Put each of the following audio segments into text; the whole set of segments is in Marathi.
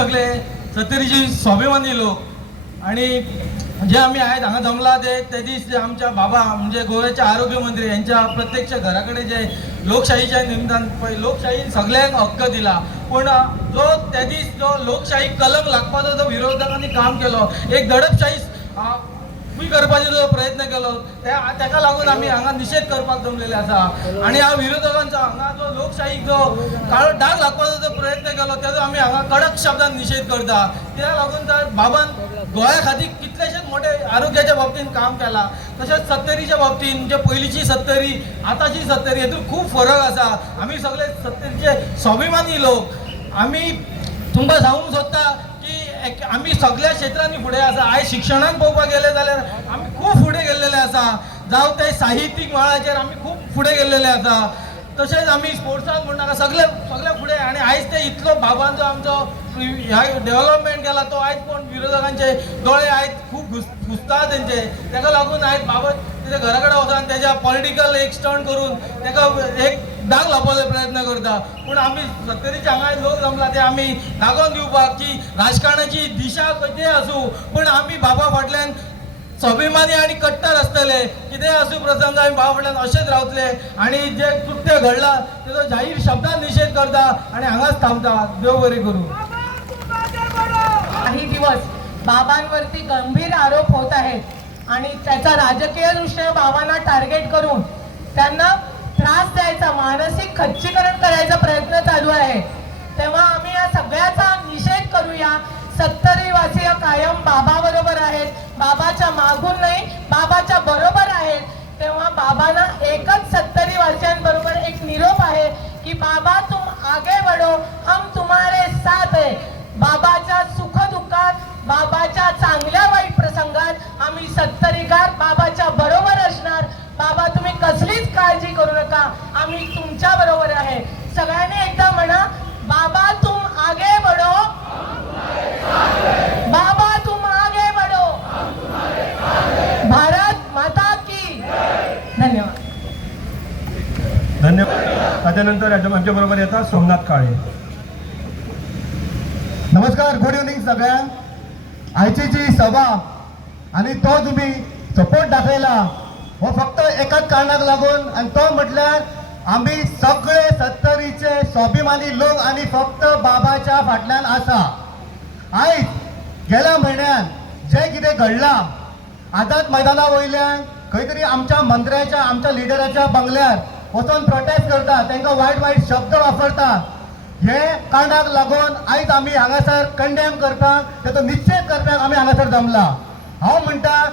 सगळे सत्तरीची स्वाभिमानी लोक आणि जे आम्ही आहेत हांगा जमला ते दीस आमच्या बाबा म्हणजे गोव्याचे आरोग्य मंत्री यांच्या प्रत्यक्ष घराकडे जे लोकशाहीच्या निमतान लोकशाही सगळ्यांक हक्क दिला पण जो त्या दीस जो लोकशाही कलंक लागपाचो जो विरोधकांनी काम केलो एक दडपशाही करपाचो जो प्रयत्न केलो त्याका लागून आम्ही हांगा निषेध करपाक जमलेले आसा आणि ह्या विरोधकांचा हांगा जो लोकशाहीक जो काळो डाग लागपाचो जो प्रयत्न केलो त्याचो आम्ही हांगा कडक शब्दांत निषेध करता त्या लागून तर बाबान गोंया खातीर कितलेशेच मोठे आरोग्याच्या बाबतीत काम केला तशेंच सत्तरीच्या बाबतीत म्हणजे पयलींची सत्तरी आताची सत्तरी हेतून खूब फरक आसा आमी सगळे सत्तरीचे स्वाभिमानी लोक आमी तुमकां सांगूंक सोदता की आमी सगळ्या क्षेत्रांनी फुडें आसा आयज शिक्षणान पळोवपाक गेले जाल्यार आमी खूब फुडें गेल्लेले आसा जावं ते साहित्यीक मळाचेर आमी खूब फुडें गेल्लेले आसा तशेंच आमी स्पोर्ट्साक म्हणनाका सगळे फुडें आनी आयज ते इतलो बाबान जो आमचो ह्या डेव्हलपमेंट केला तो आयज कोण विरोधकांचे दोळे आयज खूब घुसता तेंचे ताका लागून आयज बाबा तेच्या घरा कडेन वचून तेच्या पॉलिटिकल एक स्टंट करून ताका एक दाग लावपाचो प्रयत्न करता पूण आमी सत्तरीचे हांगा लोक जमला ते आमी दाखोवन दिवपाक की राजकारणाची दिशा खंयची आसूं पूण आमी बाबा फाटल्यान स्वाभिमानी आणि कट्टर असतले कितें आसूं प्रसंग आमी बाबा फाटल्यान अशेंच रावतले आणि जे कृत्य घडला तेजो जाहीर शब्दांत निषेध करता आणि हांगाच थांबता देव बरें करूं. काही दिवस बाबांवरती गंभीर आरोप होत आहेत आणि त्याचा राजकीय दृष्ट्या बाबांना टार्गेट करून त्यांना त्रास द्यायचा मानसिक खच्चीकरण करायचा प्रयत्न चालू आहे तेव्हा आम्ही या सगळ्याचा निषेध करूया. सत्तरीवासीय कायम बाबा बरोबर आहेत बाबाच्या मागून नाही बाबाच्या बरोबर आहेत तेव्हा बाबांना एकच सत्तरीवासियांबरोबर एक निरोप आहे की बाबा तुम आगे बढ़ो हम तुम्हारे साथ है. बाबाच्या सुख दुःखात बाबाच्या चांगल्या वाईट प्रसंगात आम्ही सत्तरीकार बाबाच्या बरोबर असणार. बाबा तुम्ही कसलीच काळजी करू नका आम्ही तुमच्या बरोबर आहे. सगळ्यांनी एकदा म्हणा बाबा तुम आगे बढ़ो बाबा तुम आगे बढ़ो भारत माता की धन्यवाद. धन्यवाद. त्याच्यानंतर आमच्या बरोबर येतात सोमनाथ काळे. नमस्कार गुड इव्हनिंग सगळ्यांक. आयची जी सभा आणि तो तुम्ही सपोर्ट दाखयला हो फक्त एकाच कारणाक लागून आणि तो म्हटल्यार आम्ही सगळे सत्तरीचे स्वाभिमानी लोक आणि फक्त बाबाच्या फाटल्यान आसा. आयज गेल्या म्हयन्यान जे कितें घडलां आझाद मैदाना वयल्यान खंय तरी आमच्या मंत्र्याच्या आमच्या लिडराच्या बंगल्यार वचून प्रोटेस्ट करता तांकां वायट वायट शब्द वापरता हे कारणाक लागून आयज आमी हांगासर कंडेम करपाक ताचो निश्चय करपाक आमी हांगासर जमला. हांव म्हणटा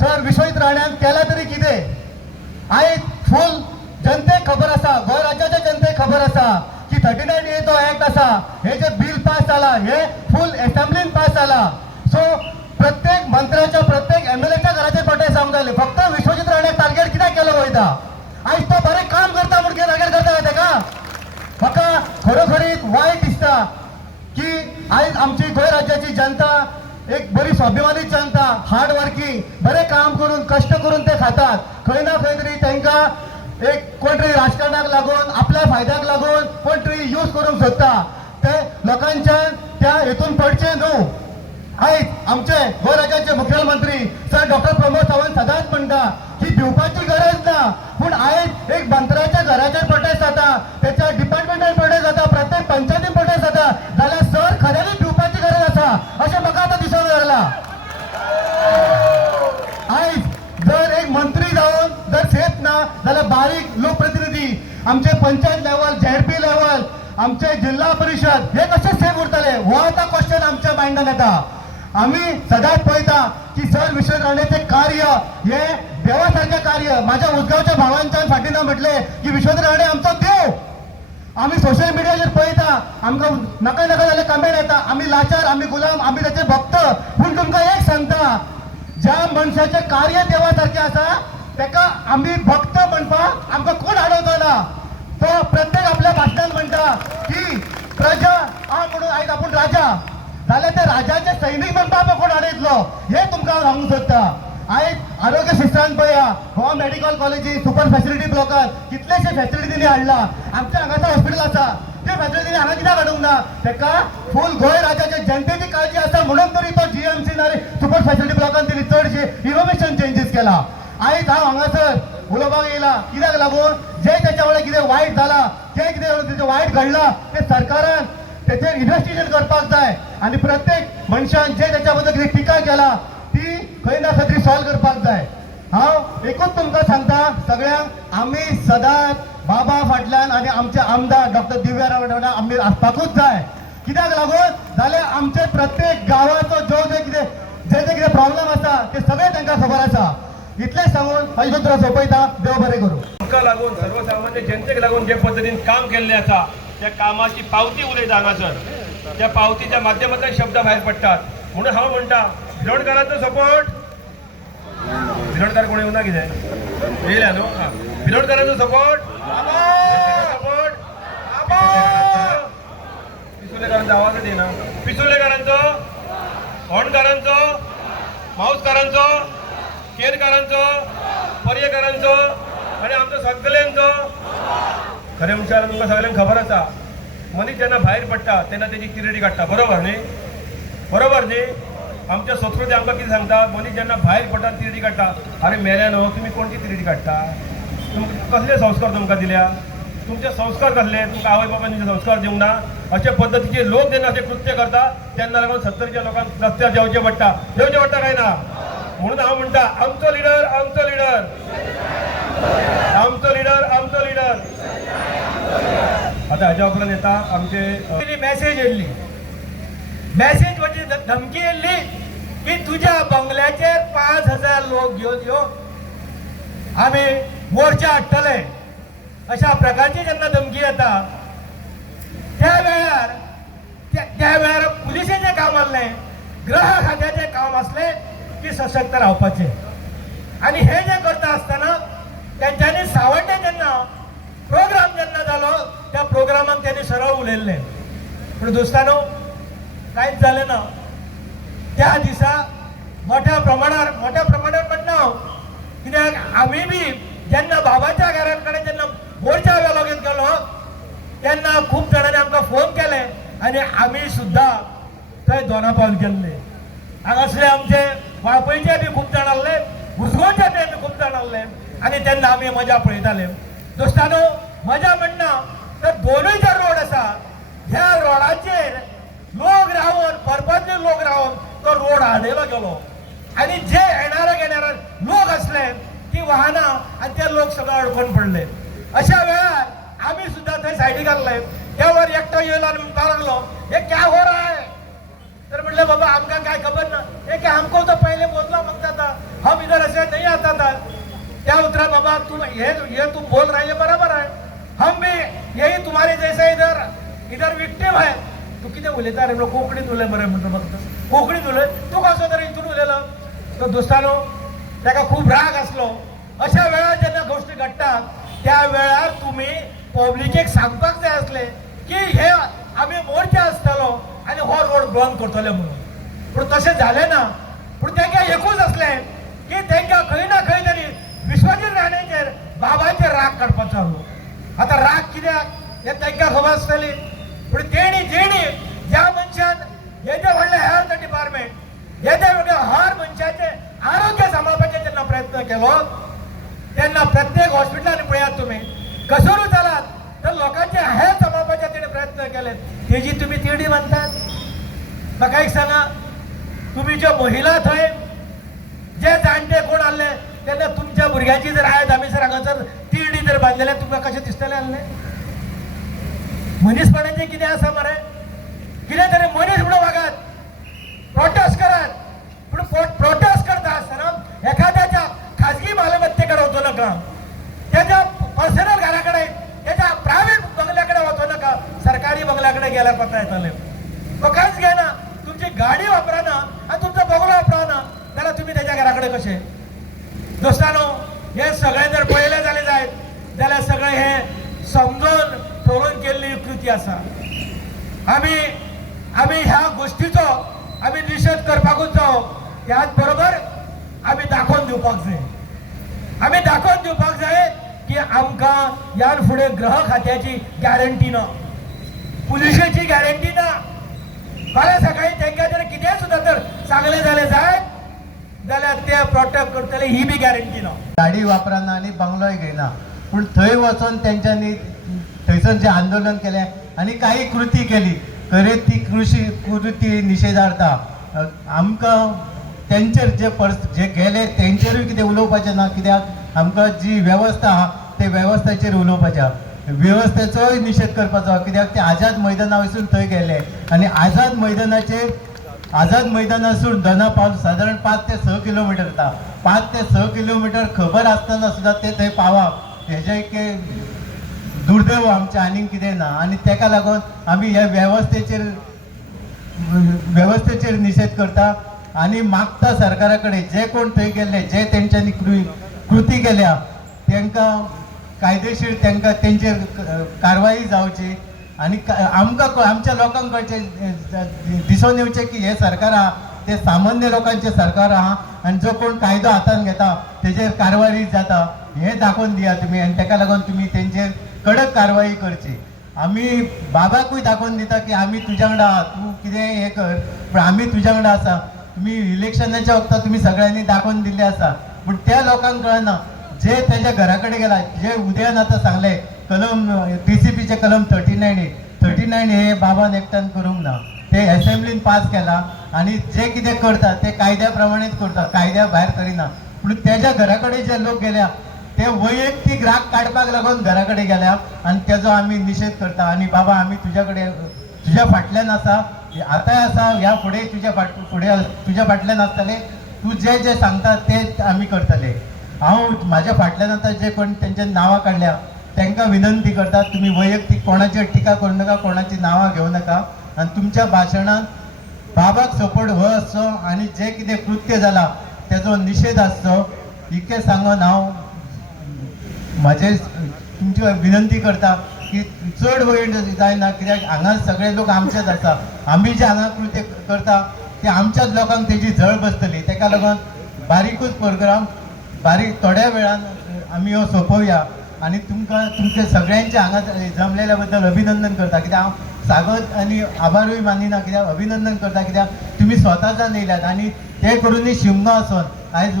सर विश्वजीत राण्यान केला तरी कितें आयज फूल जनतेक खबर आसा गोंय राज्याच्या जनतेक खबर आसा की 39A जो ऍक्ट आसा हे जे बिल पास जाला हे फूल असेंब्लीन पास जाला. सो प्रत्येक मंत्र्याच्या प्रत्येक MLAच्या घराचेर प्रोटेस्ट जावंक जाय. फक्त विश्वजीत राण्याक टार्गेट कित्याक केलो वयता. आयज तो बरें काम करता म्हूण कितें टार्गेट करता ताका. म्हाका खरोखरीच वायट दिसता की आयज आमची गोंय राज्याची जनता एक बरी स्वाभिमानी जनता हार्ड वर्किंग बरें काम करून कष्ट करून ते खातात. खंय ना खंय तरी तांकां एक कोण तरी राजकारणाक लागून आपल्या फायद्याक लागून कोण तरी यूज करूंक सोदता ते लोकांच्या त्या हेतून पडचे न्हू. आयज आमचे गोंय राज्याचे मुखेलमंत्री सर डॉक्टर प्रमोद सावंत सदांच म्हणटा की भिवपाची गरज ना पूण आयज एक मंत्र्याच्या घराचेर प्रोटेस्ट जाता त्याच्या डिपार्टमेंटान प्रोटेस्ट जाता प्रत्येक पंचायतीन प्रोटेस्ट जाता जाल्यार सर खऱ्यांनी भिवपाची गरज आसा अशें म्हाका आतां दिसूंक लागला. आयज जर एक मंत्री जावन जर सेफ ना जाल्यार बारीक लोकप्रतिनिधी आमचे पंचायत लेवल ZP लेवल आमचे जिल्हा परिषद हे कशे सेफ उरतले हो आतां क्वेश्चन आमच्या मायंडान येता. आम्ही सदांच पळयता की सर विश्वजीत राणेचे कार्य हे देवासारखे कार्य. माझ्या उजगावच्या भावांच्या फाटीनं म्हटले की विश्वजीत राणे आमचो देव. आम्ही सोशल मिडियाचेर पळयता आमकां नका नका जाल्यार कमेंट येता आम्ही लाचार आम्ही गुलाम आम्ही त्याचे भक्त. पूण तुमकां एक सांगता ज्या मनशाचे कार्य देवासारखे आसा ताका आम्ही भक्त म्हणपाक आमकां कोण अडवतना. तो प्रत्येक आपल्या भाशणांत म्हणटा की प्रजा म्हणून आयज आपूण राजा जाल्यार ते राजाचे सैनीक म्हणपाक कोण अडयतलो हे तुमकां सांगूंक सोदता. आयज आरोग्य शिक्षण पळया गोवा मेडिकल कॉलेजी सुपर फॅसिलिटी ब्लॉकात कितलेशे फॅसिलिटी हाडला. आमच्या हांगासर हॉस्पिटल आसा ते फॅसिलिटी हांगा कित्याक हाडूंक ना तेका फूल गोंय राज्याच्या जनतेची काळजी आसा म्हणून तरी तो जीएमसी नारे सुपर फॅसिलिटी ब्लॉकान त्यांनी चडशे इनोव्हेशन चेंजीस केला आयज हांव हांगासर उलोवपाक येयला कित्याक लागून जे त्याच्या वांगडा कितें वायट जाला जे कितें तेजें वायट घडलां ते सरकारान तेचेर इन्व्हेस्टिगेशन करपाक जाय आणि प्रत्येक मनशान जे त्याच्या बद्दल कितें टिका केला ती खंय ना खंय तरी सॉल्व करपाक जाय हांव एकूच तुमकां सांगता सगळ्यांक आमी सदांच बाबा फाटल्यान आनी आमचे आमदार डॉक्टर दिव्या राव फाटल्यान आमी आसपाकूच जाय कित्याक लागून जाल्यार आमचे प्रत्येक गांवाचो जो जे कितें प्रॉब्लेम आसा ते सगळे तांकां खबर आसा इतलेंच सांगून म्हाजी उतरां सोंपयता देव बरें करूं तुमकां लागून सर्वसामान्य जनतेक लागून जे पद्दतीन काम केल्लें आसा त्या कामाची पावती उलयता हांगासर त्या पावतीच्या माध्यमांतल्यान शब्द भायर पडटात म्हणून हांव म्हणटा बिरोडकारांचो सपोर्ट बिरोडकार कोण येवना कितें येयल्या न्हू बिरोडकारांचो सपोर्ट सपोर्ट पिसुलेकारांचो आवाजच येना पिसुलेकारांचो होणकारांचो माऊसकारांचो केरकारांचो पर्येकारांचो आनी आमचो सगळ्यांचो खरें म्हणल्यार तुमकां सगळ्यांक खबर आसा मनीस जेन्ना भायर पडटा तेन्ना तेजी तिरडी काडटा बरोबर न्ही आमच्या संस्कृती आमकां कितें सांगता मनीस जेन्ना भायर पडटा तिरडी काडटा अरे मेल्या न्हू तुमी कोणती तिरडी काडटा तुमकां कसले संस्कार तुमकां दिल्या तुमचे संस्कार कसले तुमकां आवय बाबांनी संस्कार दिवंक ना अशे पद्दतीचे लोक जेन्ना अशे कृत्य करता तेन्ना लागून 70च्या लोकांक रस्त्यार देंवचें पडटा काय ना म्हणून हांव म्हणटा आमचो लिडर आता हाच्या उपरांत येता आमचे मॅसेज येयल्ली मॅसेज म्हणजे धमकी येयल्ली की तुझ्या बंगल्याचेर 5000 लोक घेवन यो आम्ही मोर्चा हाडटले अशा प्रकारची जेन्ना धमकी येता त्या वेळार पुलिसेचें काम आसलें गृह खात्याचें काम आसलें की सशक्त रावपाचें आनी हे जे करता आसतना तेंच्यांनी सावड्डे जेन्ना प्रोग्राम जेन्ना जालो त्या प्रोग्रामाक त्यांनी सरळ उलयल्लें पूण दोस्तानो कांयच जालें ना त्या दिसा मोठ्या प्रमाणार म्हणना हांव कित्याक आमी बी जेन्ना बाबाच्या घरान कडेन जेन्ना मोर्चा वेलो घेवन गेलो तेन्ना खूब जाणांनी आमकां फोन केले आनी आमी सुद्दां थंय दोनापावल गेल्ले हांगासले आमचे वाळपयचे बी खूब जाण आसले उसगांवचे बी खूब जाण आसले आनी तेन्ना आमी मजा पळयताले दोस्तानो मजा म्हणना तर दोनूय जे रोड आसा ह्या रोडाचेर लोक रावन परपंच लोक रावन तो रोड हाडयलो गेलो आनी जे येणारे गेणारे लोक असले ती वाहनां आनी ते लोक सगळे अडकून पडले अशा वेळार आम्ही सुद्धा थंय सायडीक आसले त्यावर एकटो येयलो आनी म्हणपाक लागलो हे क्या हो रहा है तर म्हणले बाबा आमकां काय खबर ना ये क्या हमको तो पहले बोलना मांगता था हम इधर ऐसे नहीं आता था क्या उतरा बाबा तुम ये तुम बोल रहे हैं बराबर है हम भी यही तुम्हारे जैसे इधर विक्टिम है तू कितें उलयता रे कोंकणीत उलय बरें म्हणटा म्हाका कोंकणीत उलय तू कसो तरी हितून उलयलो तो दोस्तानो ताका खूब राग आसलो अशा वेळार जेन्ना गोश्टी घडटात त्या वेळार तुम्ही पब्लिकेक सांगपाक जाय आसले की हे आमी मोर्चा आसतलो आनी हो रोड बंद करतले म्हणून पूण तशें जालें ना पूण तांकां एकूच आसलें की तांकां खंय ना खंय तरी विश्वजीत राणेचेर बाबाचेर राग काडपाचो आसलो आता राग कित्याक हे तांकां खबर आसतली पूण जेणी ज्या मनशान येदे व्हडले हेल्थ डिपार्टमेंट येदे व्हडले हर मनशाचे आरोग्य सांबाळपाचे जेन्ना प्रयत्न केलो तेन्ना प्रत्येक हॉस्पिटलांनी पळयात तुमी कसोरूच जालात तर लोकांचे हेल्थ सांबाळपाचे तेणे प्रयत्न केले तेजी तुम्ही तिरडी बांदतात म्हाका एक सांगा तुम्ही ज्यो महिला थंय जे जाणटे कोण आसले तेन्ना तुमच्या भुरग्याची जर आयज आमी जर हांगासर तिरडी जर बांदलेले तुमकां कशें दिसतलें आसलें मनीसपणाचें कितें आसा मरे कितें तरी मनीस म्हणून वागात प्रोटेस्ट करात पूण प्रोटेस्ट करता आसतना एखाद्याच्या खाजगी मालमत्तेकडे वचू नका त्याच्या पर्सनल घराकडे त्याच्या प्रायव्हेट बंगल्याकडे वचू नका सरकारी बंगल्याकडे गेल्यार पत्ता येतले तो कांयच घेना तुमची गाडी वापरना आनी तुमचो बंगलो वापरना जाल्यार तुम्ही त्याच्या घराकडे कशे दोस्तानो हे सगळे जर पळयले जाल्यार सगळे हे समजून ठरोवन केल्ली कृती आसा आमी ह्या गोष्टीचो आमी निशेध करपाकूच जावो त्याच बरोबर आमी दाखोवन दिवपाक जाय की आमकां ह्या फुडें ग्रह खात्याची गॅरंटी ना पुलिशेची गॅरंटी ना फाल्यां सकाळी तांकां जर कितें सुद्दां तर सांगलें जालें जायत जाल्यार ते प्रोटेक्ट करतले ही बी गॅरंटी ना. गाडी वापरना आणि बंगलोय घेयना पूण थंय वचून तेंच्यांनी थंयसर जे आंदोलन केलें आनी काही कृती केली खरें ती कृती निशेधार्थ आमकां तेंचेर जे गेले तेंचेरूय कितें उलोवपाचें ना कित्याक आमकां जी वेवस्था आहा ते वेवस्थेचेर उलोवपाचें वेवस्थेचोय निशेध करपाचो कित्याक ते आझाद मैदाना वचून थंय गेले आनी आझाद मैदानासून दोना पावल सादारण 5 ते 6 किलोमिटर येता 5 ते 6 किलोमिटर खबर आसतना सुद्दां ते थंय पावप हेजे एक दुर्दैव आमचें आनीक कितें ना आनी तेका लागून आमी ह्या वेवस्थेचेर निशेध करता आनी मागता सरकारा कडेन जे कोण थंय गेल्ले जे तेंच्यांनी कृती केल्या तांकां कायदेशीर तेंचेर कारवाई जावची आनी आमकां आमच्या लोकांक कळचें दिसून येवचें की हे सरकार आहा ते सामान्य लोकांचें सरकार आहा आनी जो कोण कायदो हातान घेता तेजेर कारवाई जाता हें दाखोवन दिया तुमी आनी ताका लागून तुमी तेंचेर कडक कारवाई करची. आमी बाबाकूय दाखोवन दिता की आमी तुज्या वांगडा आहा तूं कितें हें कर पूण आमी तुज्या वांगडा आसा. तुमी इलेक्शनाच्या वक्तार तुमी सगळ्यांनी दाखोवन दिल्लें आसा पूण त्या लोकांक कळना जे तेज्या घरा कडेन गेला जे उदयन आतां सांगलें कलम TCPचे कलम 39 हे बाबान एकट्यान करूंक ना ते असेंब्लीन पास केला आनी जे कितें करता ते कायद्या प्रमाणेच करता कायद्या भायर करिना पूण तेज्या घरा कडेन जे लोक गेल्या ते वैयक्तीक राग काडपाक लागून घरा कडेन गेल्या आनी तेजो आमी निशेध करता आनी बाबा आमी तुज्या कडेन तुज्या फाटल्यान आसा आतांय आसा ह्या फुडें तुज्या फाटल्यान आसतले तूं जे जे सांगता ते आमी करतले. हांव म्हाज्या फाटल्यान आतां जे कोण तेंच्या नांवां काडल्या तांकां विनंती करता तुमी वैयक्तीक कोणाचेर टिका करूं नाका कोणाची नांवां घेवं नाका आनी तुमच्या भाशणांत बाबाक सपोर्ट हो आसचो आनी जे कितें कृत्य जाला तेजो निशेध आसचो इतकें सांगून हांव म्हाजे तुमची विनंती करता की चड वयर जायना कित्याक हांगा सगळे लोक आमचेच आसा आमी जे हांगा कृत्य करता ते आमच्याच लोकांक तेजी झळ बसतली ताका लागून बारीकूच प्रोग्राम बारीक थोड्या वेळान आमी हो सोंपोवया आनी तुमचे सगळ्यांचे हांगा जमलेल्या बद्दल अभिनंदन करता कित्याक हांव स्वागत आनी आभारूय मानिना कित्याक अभिनंदन करता कित्याक तुमी स्वताच्यान येयल्यात आनी ते करूनय शिमगांव आसून आयज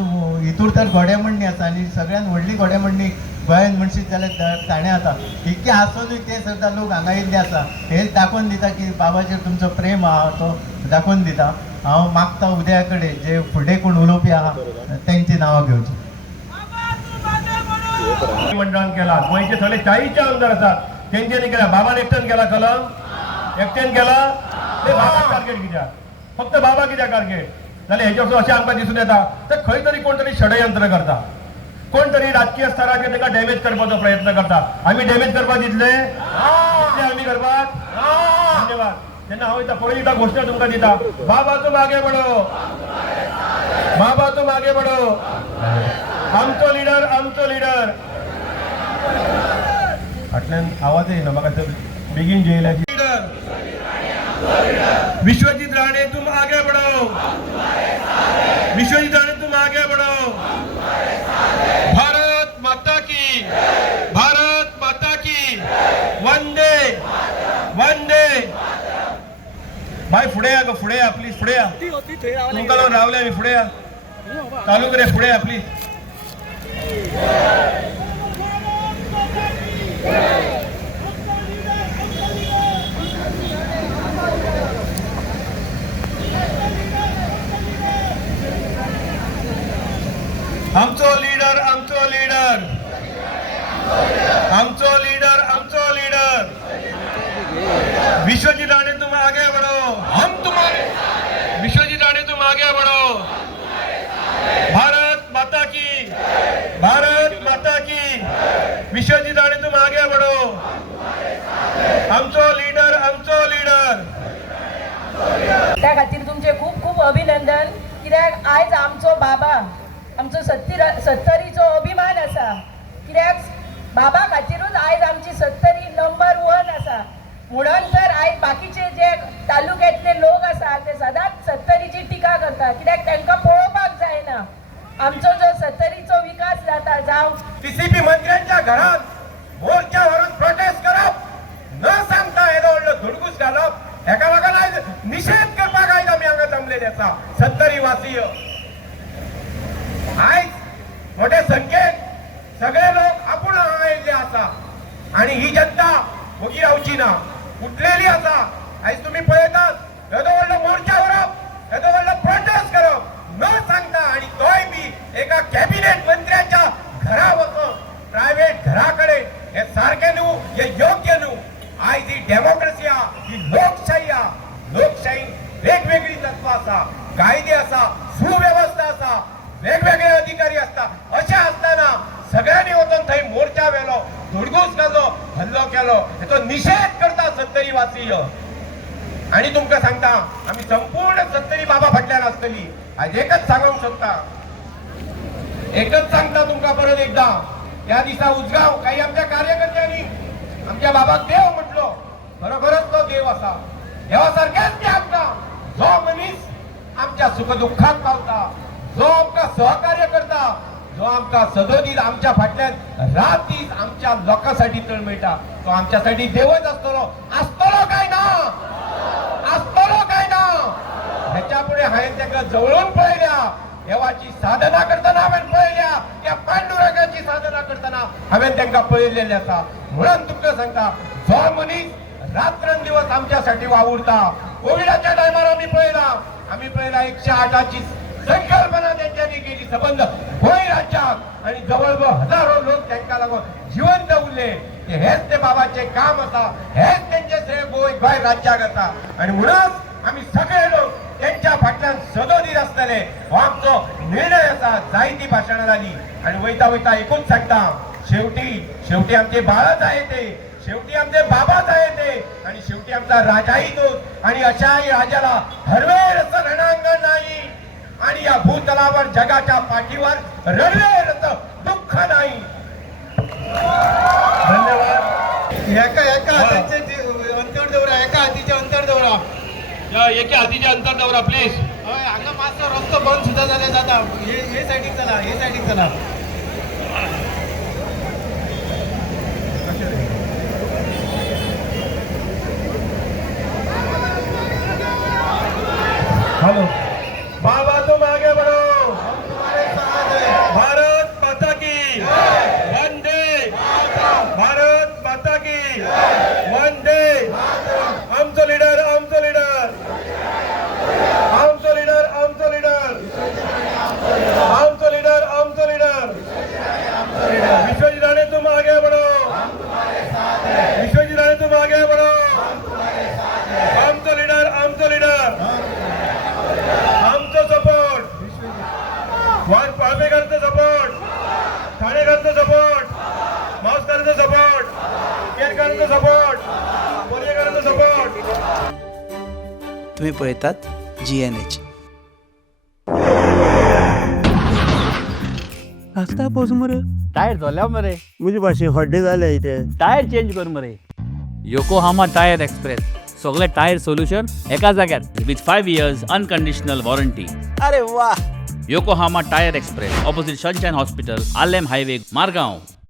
हितूर तर घोडेमोडणी आसा आनी सगळ्यान व्हडली घोडेमोडणी गोंयांत म्हणशीत जाल्यार ताणें आतां इतकें आसूनय ते सुद्दां लोक हांगा येयल्ले आसा हेच दाखोवन दिता की बाबाचेर तुमचो प्रेम आहा तो दाखोवन दिता. हांव मागता उदया कडेन जे फुडें कोण उलोवपी आहा तेंची नांवां घेवची. मंडळान केला गोंयचे थोडे 40 आमदार आसात तेंच्यांनी केला बाबान एकट्यान केला कलम एकट्यान केला ते बाबा टार्गेट कित्याक फक्त बाबा कित्याक टार्गेट जाल्यार हेजे अशें आमकां दिसून येता तर खंय तरी कोण तरी षडयंत्र करता कोण तरी राजकीय स्तराचेर ताका डॅमेज करपाचो प्रयत्न करता. आमी डॅमेज करपाक दितले आमी करपाक धन्यवाद. तेन्ना हांव इथं पळय दिता घोषणा तुमकां दिता बाबा तूं मागे बडो बाबा तूं मागे बडो आमचो लिडर फाटल्यान आवाज येयना म्हाका तर बेगीन जेयल्या विश्वजीत राणे तुम आगे बढ़ो विश्वजीत राणे तुम आगे बढ़ो भारत माता की वंदे भाई फुडें या गो फुडें या प्लीज फुडें या तुमकां लागून रावले आमी फुडें या चालू करे फुडें या प्लीज. आमचो लीडर विश्वजीत राणे तुम आगे बढ़ो विश्वजीत राणे तुम आगे बढ़ो भारत माता की विश्वजीत राणे तुम आगे बढ़ो आमचो लीडर त्या खातीर तुमचे खूप खूप अभिनंदन कित्याक आयज आमचो बाबा आमचो 70रीचो अभिमान आसा कित्याक बाबा खातीरूच आयज आमची 70री नंबर 1 आसा म्हणून तर आयज बाकीचे जे तालुक्यांतले लोक आसा ते सदांच 70रीची टिका करता कित्याक तांकां पळोवपाक जायना आमचो जो 70रीचो विकास जाता जावं TCP मंत्र्यांच्या घरात मोर्चा व्हरून प्रोटेस्ट करप न सांगता येदो व्हडलो जनता वगी रावची ना कुठलेली असा आयज तुम्ही पळयतात येदो व्हडलो मोर्चा व्हरप येदो व्हडलो प्रोटेस्ट करप न सांगता आणि तोय बी एका कॅबिनेट मंत्र्याच्या घरा वचून प्रायव्हेट घराकडे हे सारखे न्हू हे योग्य न्हू आयज ही डेमोक्रेसी हा ही लोकशाही हा लोकशाही वेगवेगळी तत्व आसा कायदे आसा सुव्यवस्था आसा वेगवेगळे अधिकारी असता अशें असताना सगळ्यांनी वचून थंय मोर्चा वेलो धुडगूस घालो हल्लो केलो हेचो निषेध करता सत्तरी वासी आणि तुमकां सांगता आमी संपूर्ण सत्तरी बाबा फाटल्यान आसतली आज एकच सांगूंक सोदता एकच सांगता तुमकां परत एकदा त्या दिसा उजगांव काही आमच्या कार्यकर्त्यांनी आमच्या बाबाक देव म्हटलो खरोखरच तो देव असा देवा सारकेच ते आमकां जो मनीस आमच्या सुखदुःखात पावता जो आमकां सहकार्य करता जो आमकां सदोदीत आमच्या फाटल्यान रात दीस आमच्या लोकांसाठी तळमळटा तो आमच्यासाठी देवच असतलो काय ना असतलो काय ना ह्याच्या पुढे हांवें ताका जवळून पळयल्या देवाची साधना करताना हांवें पळयल्या त्या पांडुरंगाची साधना करताना हांवें तांकां पळयलेलें आसा म्हणून तुमकां सांगता जो मनीस रात्रंदिवस आमच्यासाठी वावुरता कोविडाच्या टायमार आमी पळयला 108ची संकल्पना त्यांच्यानी केली संबंध गोंय राज्यात आणि जवळजवळ हजारो लोक त्यांना लागून जिवंत उरले हेच ते बाबाचे काम असा हेच त्यांचे श्रेय गोंय राज्याक आसा आणि म्हणूनच आम्ही सगळे लोक त्यांच्या फाटल्यान सदोदीत आसतले हो आमचो निर्णय आसा जायती भाशणां जाली आणि वयता वयता एकूच सांगता शेवटी आमचे बाळच आहे ते शेवटी आमचे बाबाच आहे ते आणि शेवटी आमचा राजाही तोच आणि अशाही राजाला हरवेळ असं रणांगण नाही आणि या भूतलावर जगाच्या पाठीवर रडवेळ असं दुःख नाही. धन्यवाद. एका अंतर दौरा एका हातीचे अंतर दौरा एके हातीचे अंतर दौरा प्लीज. हांगा मातसो रस्तो बंद सुद्धा जाल्यार जाता हे सायडीक चला हेलो बाबा तुम आगे बढ़ो. भारत माता की वंदे भारत माता की वंदे. आमचो लीडर विश्वजीत राणे तुम आगे बढ़ो. विश्वजीत राणे तुम आगे बढ़ो. आमचो लीडर आमचो सपोर्ट पाळपेकरांचो सपोर्ट ठाणेकरांचो सपोर्ट मावसकरांचो सपोर्ट केरकरांचो सपोर्ट पर्येकरांचो सपोर्ट. तुम्ही पळयतात GNH. आस्ता पोच मरे टायर धोल्या मरे मुझे भाशे हड्डे जाले इथे टायर चेंज कर मरे. योकोहामा टायर एक्सप्रेस सगळे टायर सोल्युशन एका जाग्यार विथ 5 years अनकंडिशनल वॉरंटी. अरे वा. Yokohama tyre express opposite sunshine hospital Alem highway Margao.